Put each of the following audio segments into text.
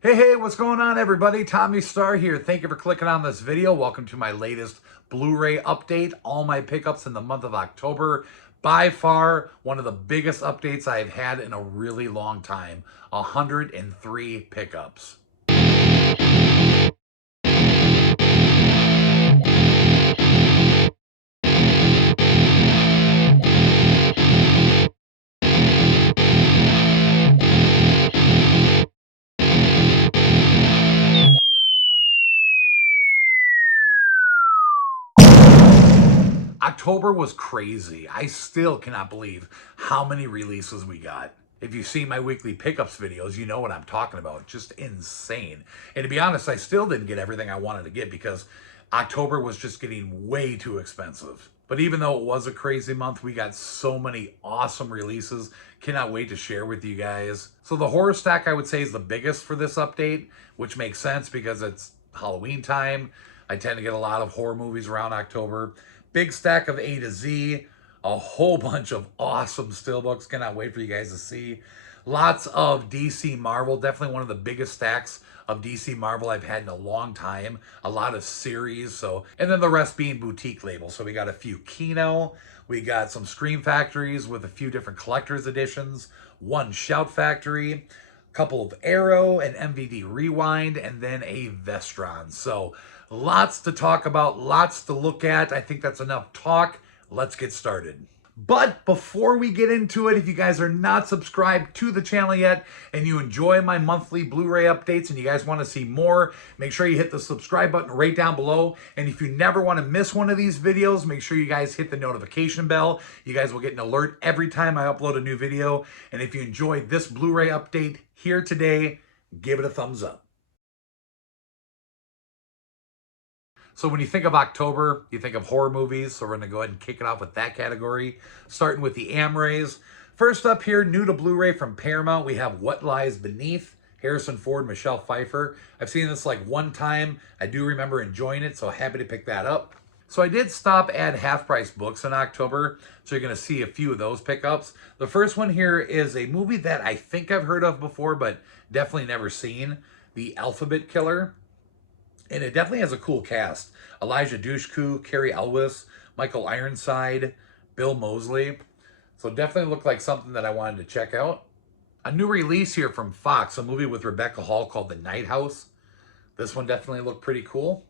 Hey, what's going on, everybody? Tommy Star here. Thank you for clicking on this video. Welcome to my latest Blu-ray update. All my pickups in the month of October. By far, one of the biggest updates I've had in a really long time. 103 pickups. October was crazy. I still cannot believe how many releases we got. If you see my weekly pickups videos, you know what I'm talking about. Just insane. And to be honest, I still didn't get everything I wanted to get because October was just getting way too expensive. But even though it was a crazy month, we got so many awesome releases. Cannot wait to share with you guys. So the horror stack, I would say, is the biggest for this update, which makes sense because it's Halloween time. I tend to get a lot of horror movies around October. Big stack of A to Z, a whole bunch of awesome steelbooks. Cannot wait for you guys to see. Lots of DC Marvel, definitely one of the biggest stacks of DC Marvel I've had in a long time. A lot of series, and then the rest being boutique labels. So we got a few Kino, we got some Scream Factories with a few different collector's editions, one Shout Factory, a couple of Arrow, an MVD Rewind, and then a Vestron. So lots to talk about, lots to look at. I think that's enough talk. Let's get started. But before we get into it, if you guys are not subscribed to the channel yet and you enjoy my monthly Blu-ray updates and you guys want to see more, make sure you hit the subscribe button right down below. And if you never want to miss one of these videos, make sure you guys hit the notification bell. You guys will get an alert every time I upload a new video. And if you enjoyed this Blu-ray update here today, give it a thumbs up. So when you think of October, you think of horror movies. So we're going to go ahead and kick it off with that category, starting with the Amrays. First up here, new to Blu-ray from Paramount, we have What Lies Beneath, Harrison Ford, Michelle Pfeiffer. I've seen this like one time. I do remember enjoying it, so happy to pick that up. So I did stop at Half Price Books in October, so you're going to see a few of those pickups. The first one here is a movie that I think I've heard of before, but definitely never seen, The Alphabet Killer. And it definitely has a cool cast. Elijah Dushku, Carrie Elwes, Michael Ironside, Bill Moseley. So definitely looked like something that I wanted to check out. A new release here from Fox, a movie with Rebecca Hall called The Night House. This one definitely looked pretty cool.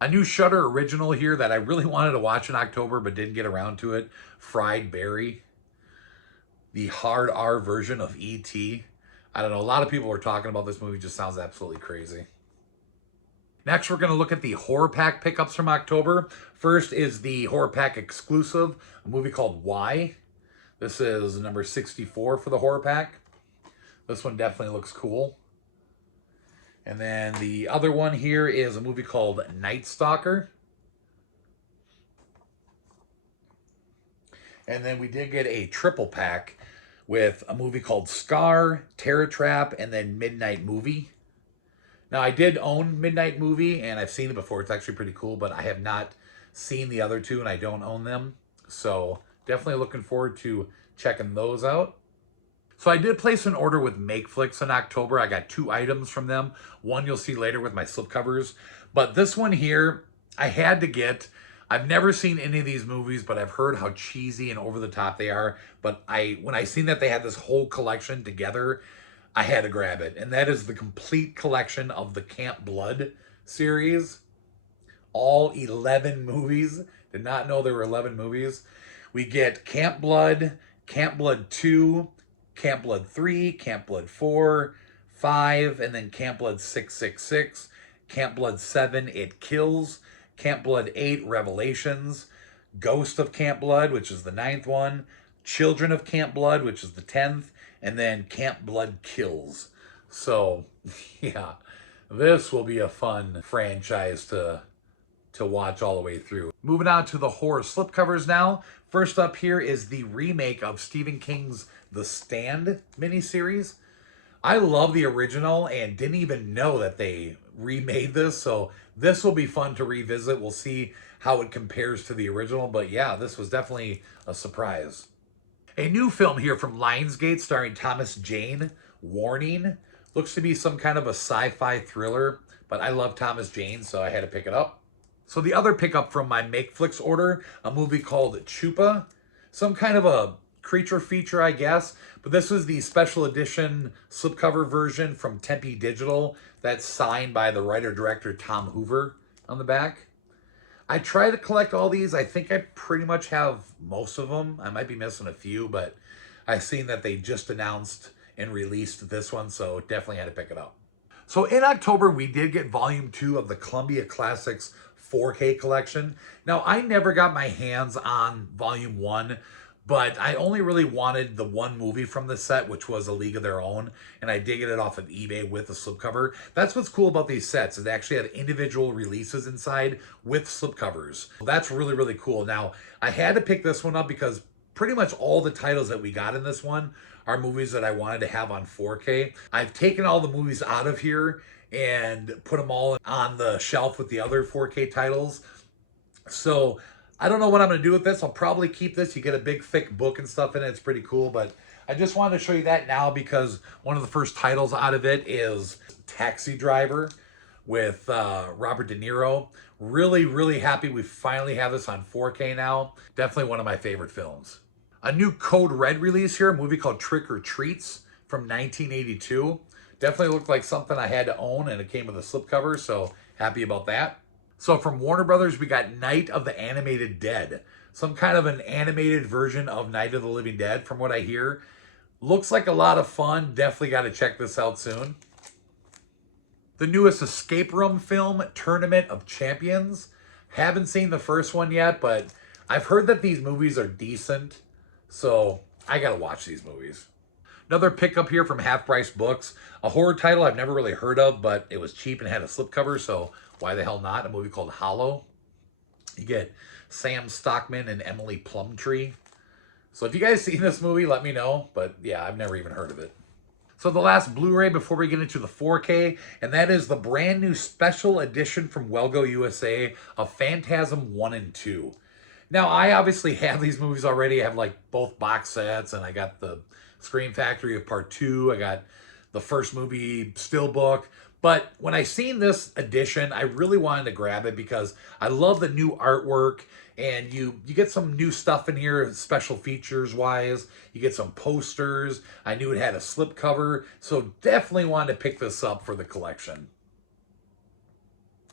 A new Shudder original here that I really wanted to watch in October but didn't get around to it. Fried Berry. The hard R version of E.T. I don't know, a lot of people were talking about this movie. Just sounds absolutely crazy. Next, we're going to look at the Horror Pack pickups from October. First is the Horror Pack exclusive, a movie called Why. This is number 64 for the Horror Pack. This one definitely looks cool. And then the other one here is a movie called Night Stalker. And then we did get a triple pack with a movie called Scar, Terror Trap, and then Midnight Movie. Now, I did own Midnight Movie, and I've seen it before. It's actually pretty cool, but I have not seen the other two, and I don't own them. So definitely looking forward to checking those out. So I did place an order with MakeFlix in October. I got 2 items from them. One you'll see later with my slipcovers. But this one here, I had to get. I've never seen any of these movies, but I've heard how cheesy and over the top they are. But when I seen that they had this whole collection together, I had to grab it. And that is the complete collection of the Camp Blood series. All 11 movies. Did not know there were 11 movies. We get Camp Blood, Camp Blood 2, Camp Blood 3, Camp Blood 4, 5, and then Camp Blood 666, Camp Blood 7, It Kills, Camp Blood 8, Revelations, Ghost of Camp Blood, which is the 9th one, Children of Camp Blood, which is the 10th, and then Camp Blood Kills. So, yeah, this will be a fun franchise to watch all the way through. Moving on to the horror slipcovers now. First up here is the remake of Stephen King's The Stand miniseries. I love the original and didn't even know that they remade this, so this will be fun to revisit. We'll see how it compares to the original, but yeah, this was definitely a surprise. A new film here from Lionsgate starring Thomas Jane, Warning. Looks to be some kind of a sci-fi thriller, but I love Thomas Jane, so I had to pick it up. So the other pickup from my MakeFlix order, a movie called Chupa. Some kind of a creature feature, I guess. But this was the special edition slipcover version from Tempe Digital that's signed by the writer-director Tom Hoover on the back. I try to collect all these. I think I pretty much have most of them. I might be missing a few, but I've seen that they just announced and released this one, so definitely had to pick it up. So in October, we did get volume 2 of the Columbia Classics 4K collection. Now, I never got my hands on volume 1, but I only really wanted the one movie from the set, which was A League of Their Own, and I did get it off of eBay with the slipcover. That's what's cool about these sets, is they actually have individual releases inside with slipcovers. That's really, really cool. Now, I had to pick this one up because pretty much all the titles that we got in this one are movies that I wanted to have on 4K. I've taken all the movies out of here and put them all on the shelf with the other 4K titles. So I don't know what I'm going to do with this. I'll probably keep this. You get a big thick book and stuff in it. It's pretty cool, but I just wanted to show you that now because one of the first titles out of it is Taxi Driver with Robert De Niro. Really, really happy we finally have this on 4K now. Definitely one of my favorite films. A new Code Red release here, a movie called Trick or Treats from 1982. Definitely looked like something I had to own, and it came with a slipcover, so happy about that. So from Warner Brothers, we got Night of the Animated Dead. Some kind of an animated version of Night of the Living Dead, from what I hear. Looks like a lot of fun. Definitely got to check this out soon. The newest escape room film, Tournament of Champions. Haven't seen the first one yet, but I've heard that these movies are decent, so I got to watch these movies. Another pickup here from Half Price Books. A horror title I've never really heard of, but it was cheap and had a slipcover, so why the hell not? A movie called Hollow. You get Sam Stockman and Emily Plumtree. So if you guys seen this movie, let me know. But yeah, I've never even heard of it. So the last Blu-ray before we get into the 4K, and that is the brand new special edition from Wellgo USA of Phantasm 1 and 2. Now, I obviously have these movies already. I have like both box sets, and I got the Scream Factory of Part 2. I got the first movie Steelbook. But when I seen this edition, I really wanted to grab it because I love the new artwork, and you get some new stuff in here, special features wise. You get some posters. I knew it had a slipcover, so definitely wanted to pick this up for the collection.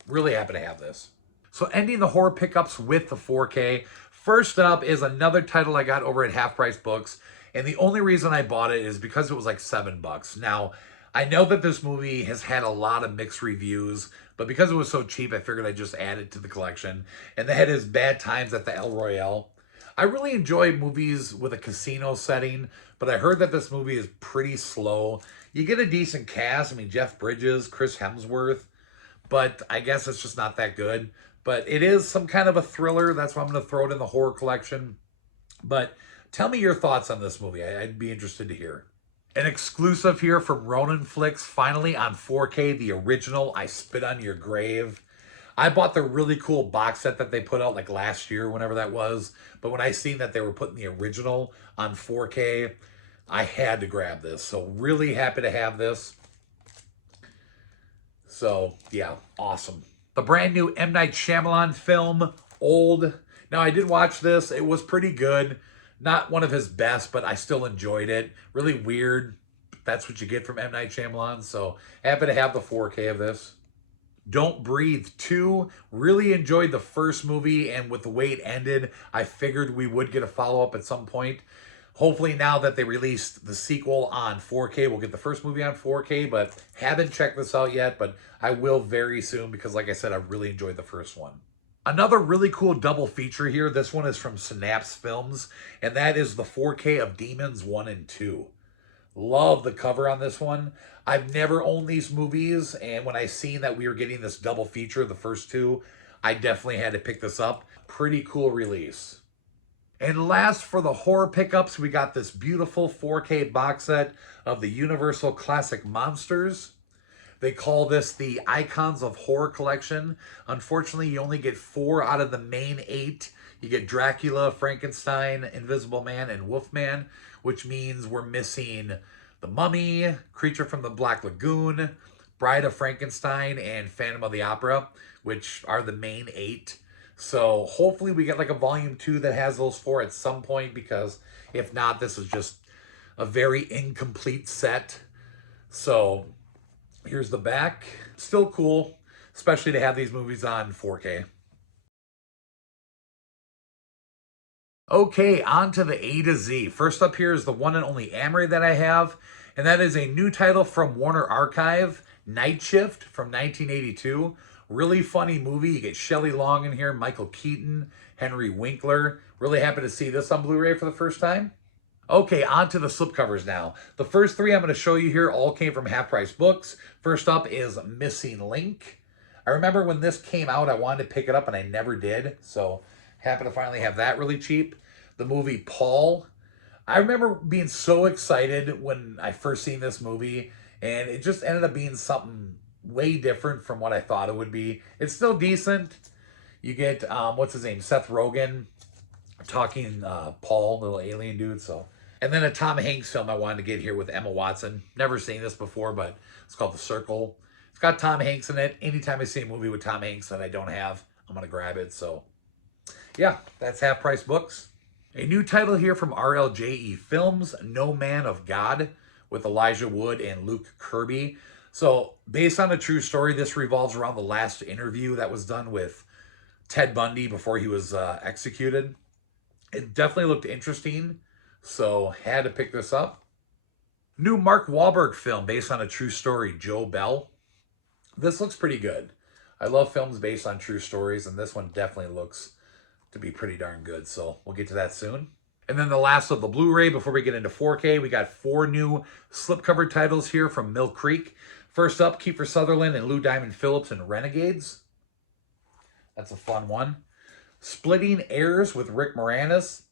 Really happy to have this. So ending the horror pickups with the 4K. First up is another title I got over at Half Price Books, and the only reason I bought it is because it was like $7. Now, I know that this movie has had a lot of mixed reviews, but because it was so cheap, I figured I'd just add it to the collection. And that is Bad Times at the El Royale. I really enjoy movies with a casino setting, but I heard that this movie is pretty slow. You get a decent cast. I mean, Jeff Bridges, Chris Hemsworth, but I guess it's just not that good. But it is some kind of a thriller. That's why I'm going to throw it in the horror collection. But tell me your thoughts on this movie. I'd be interested to hear. An exclusive here from Ronin Flicks, finally on 4K, the original I Spit on Your Grave. I bought the really cool box set that they put out like last year, whenever that was. But when I seen that they were putting the original on 4K, I had to grab this. So really happy to have this. So yeah, awesome. The brand new M. Night Shyamalan film, Old. Now I did watch this. It was pretty good. Not one of his best, but I still enjoyed it. Really weird. That's what you get from M. Night Shyamalan. So happy to have the 4K of this. Don't Breathe 2. Really enjoyed the first movie, and with the way it ended, I figured we would get a follow-up at some point. Hopefully now that they released the sequel on 4K, we'll get the first movie on 4K, but haven't checked this out yet, but I will very soon because, like I said, I really enjoyed the first one. Another really cool double feature here. This one is from Synapse Films, and that is the 4K of Demons 1 and 2. Love the cover on this one. I've never owned these movies, and when I seen that we were getting this double feature, the first two, I definitely had to pick this up. Pretty cool release. And last for the horror pickups, we got this beautiful 4K box set of the Universal Classic Monsters. They call this the Icons of Horror Collection. Unfortunately, you only get 4 out of the main 8. You get Dracula, Frankenstein, Invisible Man, and Wolfman, which means we're missing The Mummy, Creature from the Black Lagoon, Bride of Frankenstein, and Phantom of the Opera, which are the main 8. So hopefully we get like a volume 2 that has those 4 at some point, because if not, this is just a very incomplete set. So here's the back. Still cool, especially to have these movies on 4K. Okay, on to the A to Z. First up here is the one and only Amory that I have, and that is a new title from Warner Archive, Night Shift from 1982. Really funny movie. You get Shelley Long in here, Michael Keaton, Henry Winkler. Really happy to see this on Blu Ray for the first time. Okay, on to the slipcovers now. The first 3 I'm going to show you here all came from Half Price Books. First up is Missing Link. I remember when this came out, I wanted to pick it up and I never did. So happy to finally have that really cheap. The movie Paul. I remember being so excited when I first seen this movie, and it just ended up being something way different from what I thought it would be. It's still decent. You get, what's his name? Seth Rogen talking Paul, little alien dude. So, and then a Tom Hanks film I wanted to get here with Emma Watson. Never seen this before, but it's called The Circle. It's got Tom Hanks in it. Anytime I see a movie with Tom Hanks that I don't have, I'm going to grab it. So, yeah, that's Half Price Books. A new title here from RLJE Films, No Man of God, with Elijah Wood and Luke Kirby. So, based on a true story, this revolves around the last interview that was done with Ted Bundy before he was executed. It definitely looked interesting, so had to pick this up. New Mark Wahlberg film based on a true story, Joe Bell. This looks pretty good. I love films based on true stories, and this one definitely looks to be pretty darn good, so we'll get to that soon. And then the last of the Blu-ray before we get into 4K, we got 4 new slipcover titles here from Mill Creek. First up, Kiefer Sutherland and Lou Diamond Phillips in Renegades. That's a fun one. Splitting Heirs with Rick Moranis.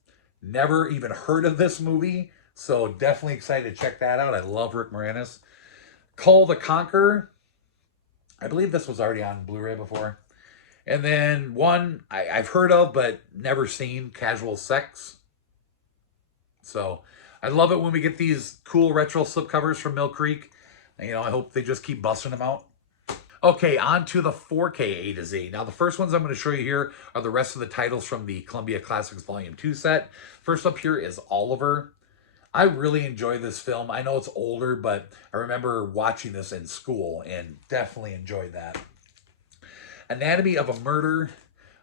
Never even heard of this movie, so definitely excited to check that out. I love Rick Moranis. Cull the Conqueror. I believe this was already on Blu-ray before. And then one I've heard of but never seen, Casual Sex. So I love it when we get these cool retro slipcovers from Mill Creek. You know, I hope they just keep busting them out. Okay, on to the 4K A to Z. Now, the first ones I'm going to show you here are the rest of the titles from the Columbia Classics Volume 2 set. First up here is Oliver. I really enjoy this film. I know it's older, but I remember watching this in school and definitely enjoyed that. Anatomy of a Murder.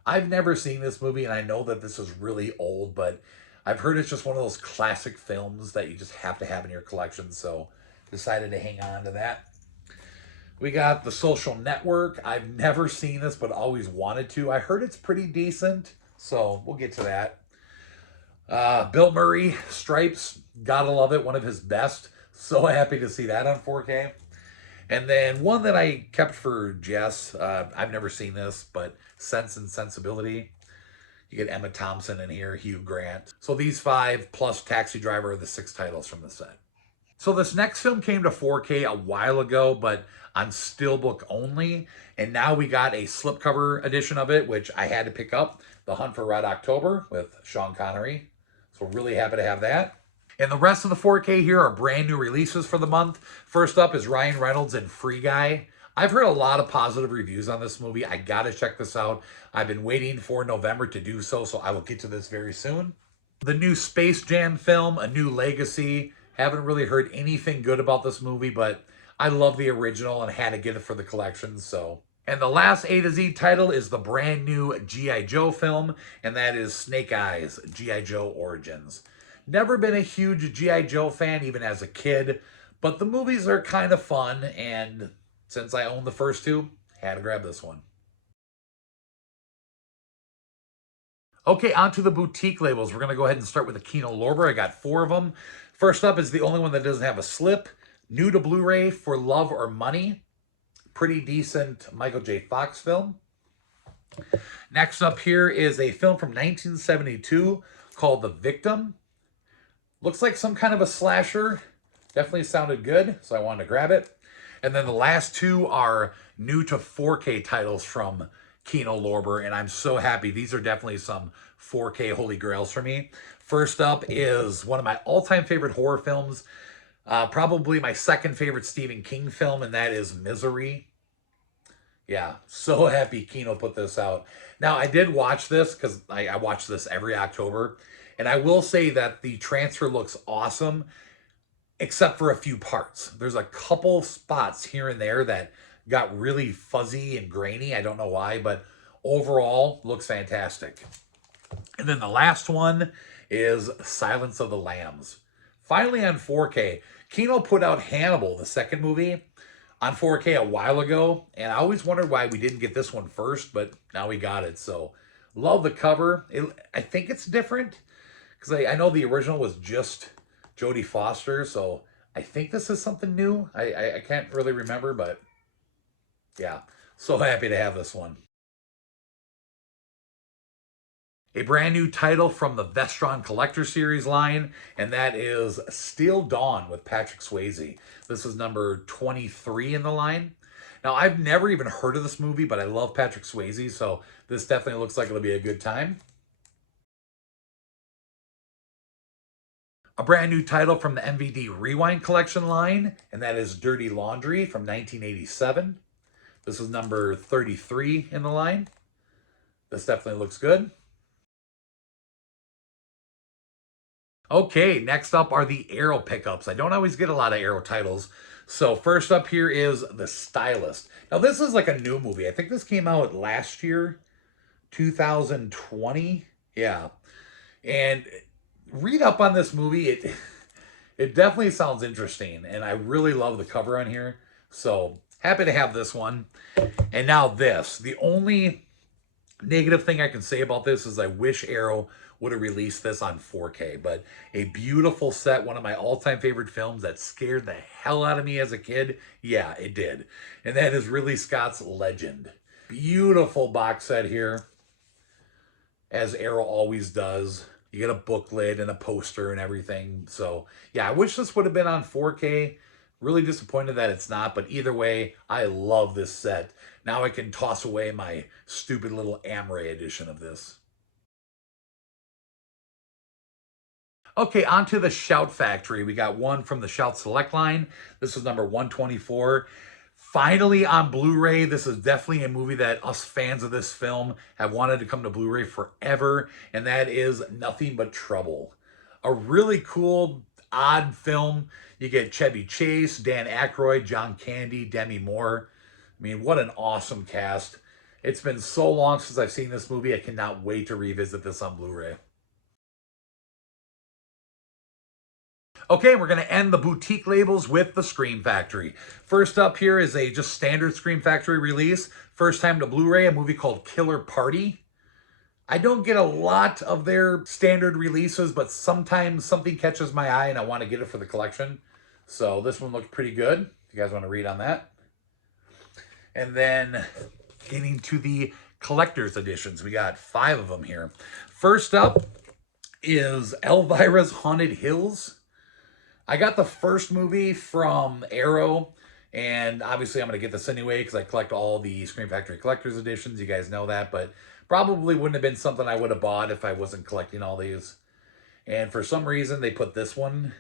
I've never seen this movie, and I know that this is really old, but I've heard it's just one of those classic films that you just have to have in your collection, so decided to hang on to that. We got The Social Network. I've never seen this, but always wanted to. I heard it's pretty decent, so we'll get to that. Bill Murray, Stripes. Gotta love it. One of his best. So happy to see that on 4K. And then one that I kept for Jess. I've never seen this, but Sense and Sensibility. You get Emma Thompson in here, Hugh Grant. So these 5 plus Taxi Driver are the 6 titles from the set. So this next film came to 4K a while ago, but on Steelbook only. And now we got a slipcover edition of it, which I had to pick up. The Hunt for Red October with Sean Connery. So really happy to have that. And the rest of the 4K here are brand new releases for the month. First up is Ryan Reynolds in Free Guy. I've heard a lot of positive reviews on this movie. I gotta check this out. I've been waiting for November to do so, so I will get to this very soon. The new Space Jam film, A New Legacy. Haven't really heard anything good about this movie, but I love the original and had to get it for the collection, so. And the last A to Z title is the brand new G.I. Joe film, and that is Snake Eyes, G.I. Joe Origins. Never been a huge G.I. Joe fan, even as a kid, but the movies are kind of fun, and since I own the first 2, had to grab this one. Okay, on to the boutique labels. We're going to go ahead and start with the Kino Lorber. I got 4 of them. First up is the only one that doesn't have a slip. New to Blu-ray, For Love or Money. Pretty decent Michael J. Fox film. Next up here is a film from 1972 called The Victim. Looks like some kind of a slasher. Definitely sounded good, so I wanted to grab it. And then the last 2 are new to 4K titles from Kino Lorber, and I'm so happy. These are definitely some 4K holy grails for me. First up is one of my all-time favorite horror films, Probably my second favorite Stephen King film, and that is Misery. Yeah, so happy Kino put this out. Now, I did watch this because I watch this every October, and I will say that the transfer looks awesome, except for a few parts. There's a couple spots here and there that got really fuzzy and grainy. I don't know why, but overall, looks fantastic. And then the last one is Silence of the Lambs. Finally on 4K. Kino put out Hannibal, the second movie, on 4K a while ago, and I always wondered why we didn't get this one first, but now we got it. So, love the cover. I think it's different, because I know the original was just Jodie Foster, so I think this is something new. I can't really remember, but yeah, so happy to have this one. A brand new title from the Vestron Collector Series line, and that is Steel Dawn with Patrick Swayze. This is number 23 in the line. Now, I've never even heard of this movie, but I love Patrick Swayze, so this definitely looks like it'll be a good time. A brand new title from the MVD Rewind Collection line, and that is Dirty Laundry from 1987. This is number 33 in the line. This definitely looks good. Okay, next up are the Arrow pickups. I don't always get a lot of Arrow titles. So first up here is The Stylist. Now this is like a new movie. I think this came out last year, 2020. Yeah. And read up on this movie. It definitely sounds interesting. And I really love the cover on here. So happy to have this one. And now this. The only negative thing I can say about this is I wish Arrow would have released this on 4K, but a beautiful set, one of my all-time favorite films that scared the hell out of me as a kid. Yeah, it did. And that is Ridley Scott's Legend. Beautiful box set here, as Arrow always does. You get a booklet and a poster and everything. So, yeah, I wish this would have been on 4K. Really disappointed that it's not, but either way, I love this set. Now I can toss away my stupid little Amray edition of this. Okay, on to the Shout Factory. We got one from the Shout Select line. This is number 124. Finally on Blu-ray. This is definitely a movie that us fans of this film have wanted to come to Blu-ray forever, and that is Nothing But Trouble. A really cool, odd film. You get Chevy Chase, Dan Aykroyd, John Candy, Demi Moore. I mean, what an awesome cast. It's been so long since I've seen this movie. I cannot wait to revisit this on Blu-ray. Okay, we're going to end the boutique labels with the Scream Factory. First up here is a just standard Scream Factory release. First time to Blu-ray, a movie called Killer Party. I don't get a lot of their standard releases, but sometimes something catches my eye and I want to get it for the collection. So this one looks pretty good. If you guys want to read on that. And then getting to the collector's editions. We got 5 of them here. First up is Elvira's Haunted Hills. I got the first movie from Arrow, and obviously I'm going to get this anyway because I collect all the Scream Factory Collector's Editions. You guys know that, but probably wouldn't have been something I would have bought if I wasn't collecting all these. And for some reason, they put this one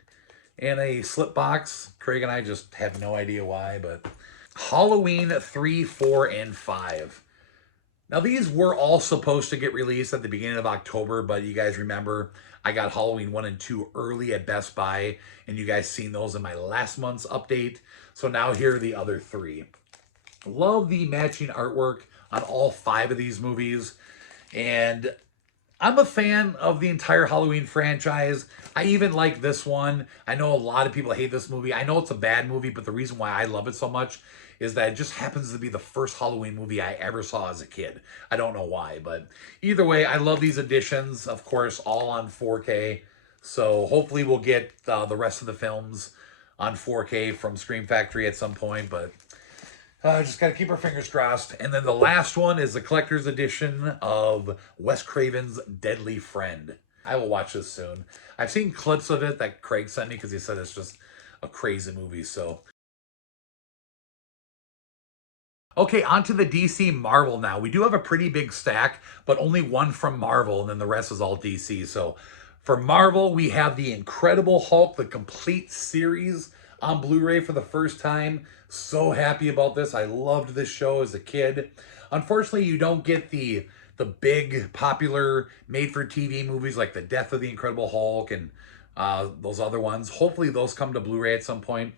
in a slip box. Craig and I just have no idea why, but Halloween 3, 4, and 5. Now, these were all supposed to get released at the beginning of October, but you guys remember I got Halloween 1 and 2 early at Best Buy, and you guys seen those in my last month's update. So now here are the other 3. Love the matching artwork on all 5 of these movies, and I'm a fan of the entire Halloween franchise. I even like this one. I know a lot of people hate this movie. I know it's a bad movie, but the reason why I love it so much is that it just happens to be the first Halloween movie I ever saw as a kid. I don't know why, but either way, I love these editions, of course, all on 4K. So hopefully we'll get the rest of the films on 4K from Scream Factory at some point, but just got to keep our fingers crossed. And then the last one is the collector's edition of Wes Craven's Deadly Friend. I will watch this soon. I've seen clips of it that Craig sent me because he said it's just a crazy movie, so. Okay, on to the DC Marvel now. We do have a pretty big stack, but only one from Marvel, and then the rest is all DC. So for Marvel, we have the Incredible Hulk, the complete series. on Blu-ray for the first time. So happy about this. I loved this show as a kid. Unfortunately, you don't get the big popular made-for-TV movies like The Death of the Incredible Hulk and those other ones. Hopefully those come to Blu-ray at some point.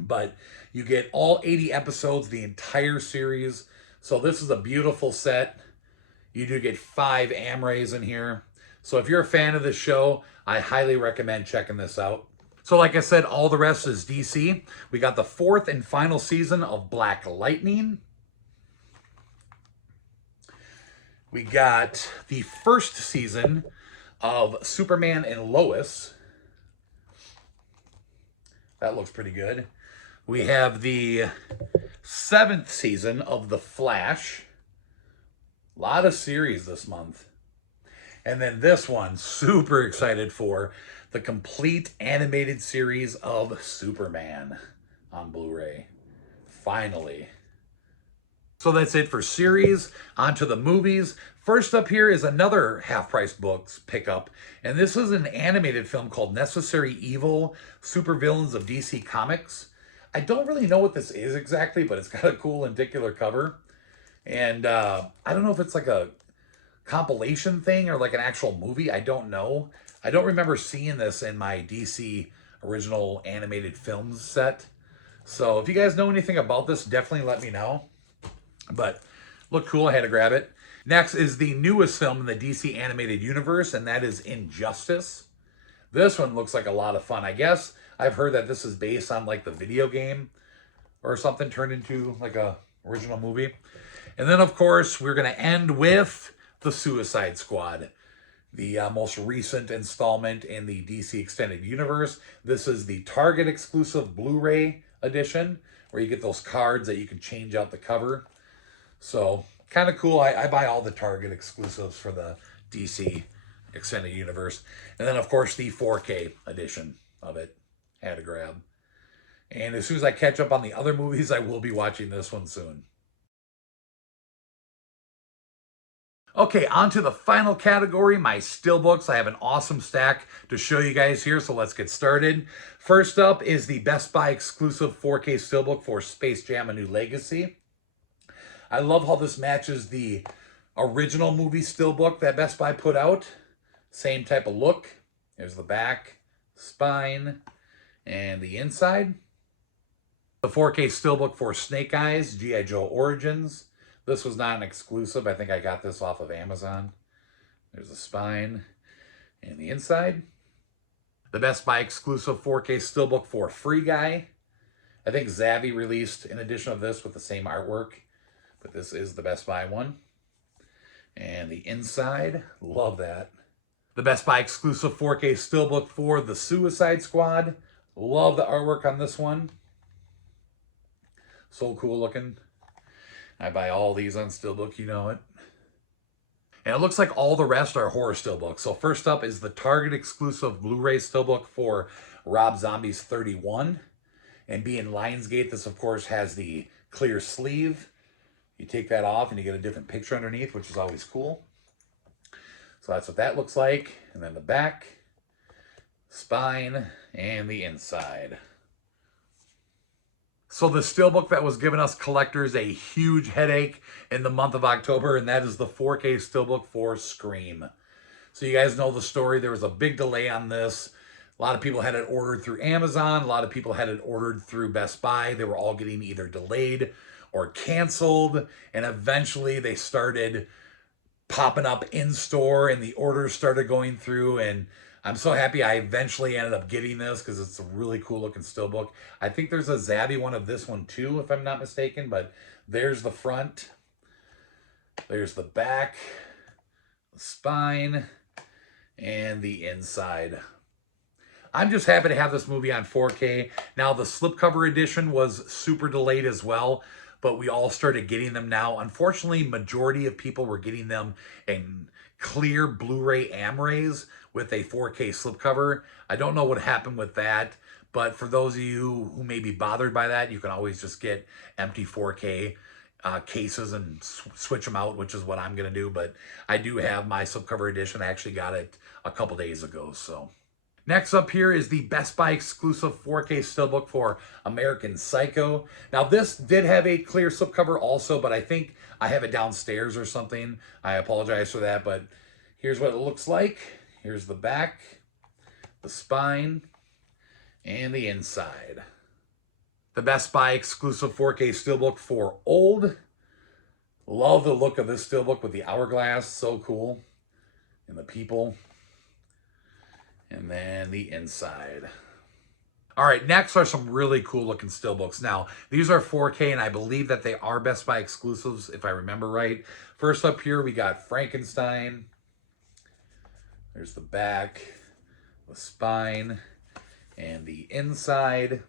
But you get all 80 episodes, the entire series. So this is a beautiful set. You do get 5 Amrays in here. So if you're a fan of this show, I highly recommend checking this out. So like I said, all the rest is DC. We got the 4th and final season of Black Lightning. We got the 1st season of Superman and Lois. That looks pretty good. We have the 7th season of The Flash. A lot of series this month. And then this one, super excited for, the complete animated series of Superman on Blu-ray. Finally. So that's it for series. On to the movies. First up here is another half-price books pickup. And this is an animated film called Necessary Evil, Supervillains of DC Comics. I don't really know what this is exactly, but it's got a cool lenticular cover. And I don't know if it's like a compilation thing or like an actual movie. I don't know. I don't remember seeing this in my DC original animated films set. So if you guys know anything about this, definitely let me know. But looked cool. I had to grab it. Next is the newest film in the DC animated universe, and that is Injustice. This one looks like a lot of fun. I guess I've heard that this is based on like the video game or something turned into like a original movie. And then, of course, we're going to end with The Suicide Squad, the most recent installment in the DC Extended Universe. This is the Target exclusive Blu-ray edition, where you get those cards that you can change out the cover. So, kind of cool. I buy all the Target exclusives for the DC Extended Universe. And then, of course, the 4K edition of it. Had to grab. And as soon as I catch up on the other movies, I will be watching this one soon. Okay, on to the final category, my steelbooks. I have an awesome stack to show you guys here, so let's get started. First up is the Best Buy exclusive 4K steelbook for Space Jam: A New Legacy. I love how this matches the original movie steelbook that Best Buy put out. Same type of look. There's the back, spine, and the inside. The 4K steelbook for Snake Eyes, G.I. Joe Origins. This was not an exclusive. I think I got this off of Amazon. There's the spine and the inside. The Best Buy exclusive 4K steelbook for Free Guy. I think Zavvi released an edition of this with the same artwork, but this is the Best Buy one. And the inside, love that. The Best Buy exclusive 4K steelbook for The Suicide Squad. Love the artwork on this one. So cool looking. I buy all these on steelbook, you know it. And it looks like all the rest are horror steelbooks. So first up is the Target exclusive Blu-ray steelbook for Rob Zombie's 31. And being Lionsgate, this of course has the clear sleeve. You take that off and you get a different picture underneath, which is always cool. So that's what that looks like. And then the back, spine, and the inside. So the steelbook that was giving us collectors a huge headache in the month of October, and that is the 4K steelbook for Scream. So you guys know the story. There was a big delay on this. A lot of people had it ordered through Amazon. A lot of people had it ordered through Best Buy. They were all getting either delayed or canceled. And eventually they started popping up in store and the orders started going through. And I'm so happy I eventually ended up getting this because it's a really cool looking steelbook. I think there's a Zavvi one of this one too, if I'm not mistaken, but there's the front. There's the back, the spine, and the inside. I'm just happy to have this movie on 4K. Now, the slipcover edition was super delayed as well, but we all started getting them now. Unfortunately, majority of people were getting them in clear Blu-ray Amrays with a 4K slipcover. I don't know what happened with that, but for those of you who may be bothered by that, you can always just get empty 4K cases and switch them out, which is what I'm going to do. But I do have my slipcover edition. I actually got it a couple days ago, so. Next up here is the Best Buy exclusive 4K steelbook for American Psycho. Now this did have a clear slipcover also, but I think I have it downstairs or something. I apologize for that, but here's what it looks like. Here's the back, the spine, and the inside. The Best Buy exclusive 4K steelbook for Old. Love the look of this steelbook with the hourglass, so cool. And the people. And then the inside. All right, next are some really cool looking steelbooks. Now, these are 4K, and I believe that they are Best Buy exclusives, if I remember right. First up here, we got Frankenstein. There's the back, the spine, and the inside.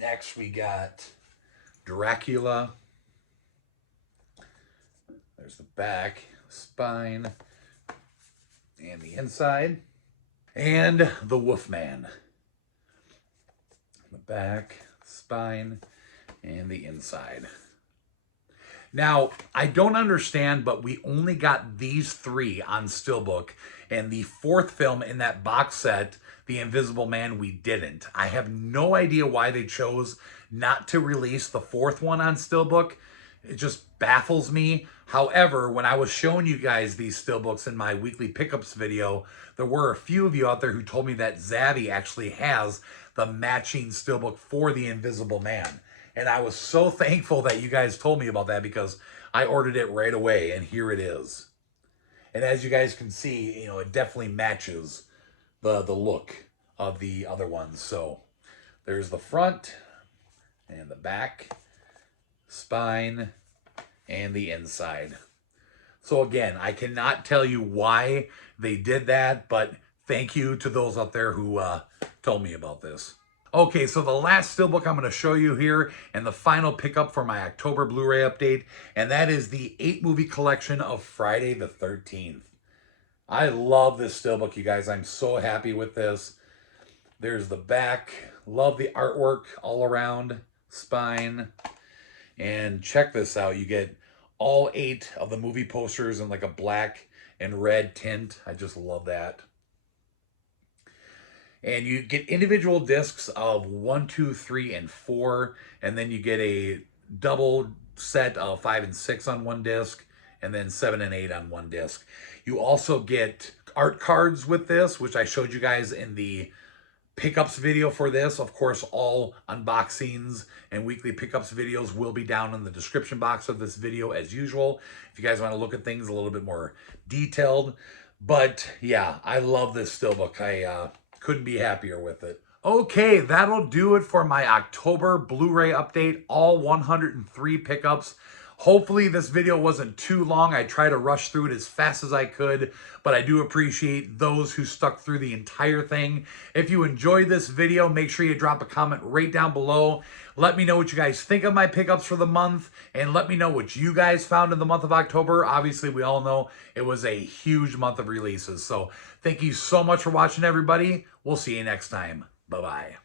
Next, we got Dracula. There's the back, spine, and the inside. And the Wolfman. The back, spine, and the inside. Now, I don't understand, but we only got these three on steelbook, and the fourth film in that box set, The Invisible Man, we didn't. I have no idea why they chose not to release the fourth one on steelbook. It just baffles me. However, when I was showing you guys these steelbooks in my weekly pickups video, there were a few of you out there who told me that Zabby actually has the matching steelbook for The Invisible Man. And I was so thankful that you guys told me about that, because I ordered it right away, and here it is. And as you guys can see, you know, it definitely matches the look of the other ones. So there's the front and the back, spine, and the inside. So again, I cannot tell you why they did that, but thank you to those out there who told me about this. Okay, so the last steelbook I'm going to show you here, and the final pickup for my October Blu-ray update, and that is the 8-movie collection of Friday the 13th. I love this steelbook, you guys. I'm so happy with this. There's the back. Love the artwork all around. Spine. And check this out. You get all 8 of the movie posters in like a black and red tint. I just love that. And you get individual discs of 1, 2, 3, and 4. And then you get a double set of 5 and 6 on one disc. And then 7 and 8 on one disc. You also get art cards with this, which I showed you guys in the pickups video for this. Of course, all unboxings and weekly pickups videos will be down in the description box of this video as usual, if you guys want to look at things a little bit more detailed. But yeah, I love this steelbook. I couldn't be happier with it. Okay, that'll do it for my October Blu-ray update, all 103 pickups. Hopefully this video wasn't too long. I try to rush through it as fast as I could, but I do appreciate those who stuck through the entire thing. If you enjoyed this video, make sure you drop a comment right down below. Let me know what you guys think of my pickups for the month, and let me know what you guys found in the month of October. Obviously, we all know it was a huge month of releases. So thank you so much for watching, everybody. We'll see you next time. Bye-bye.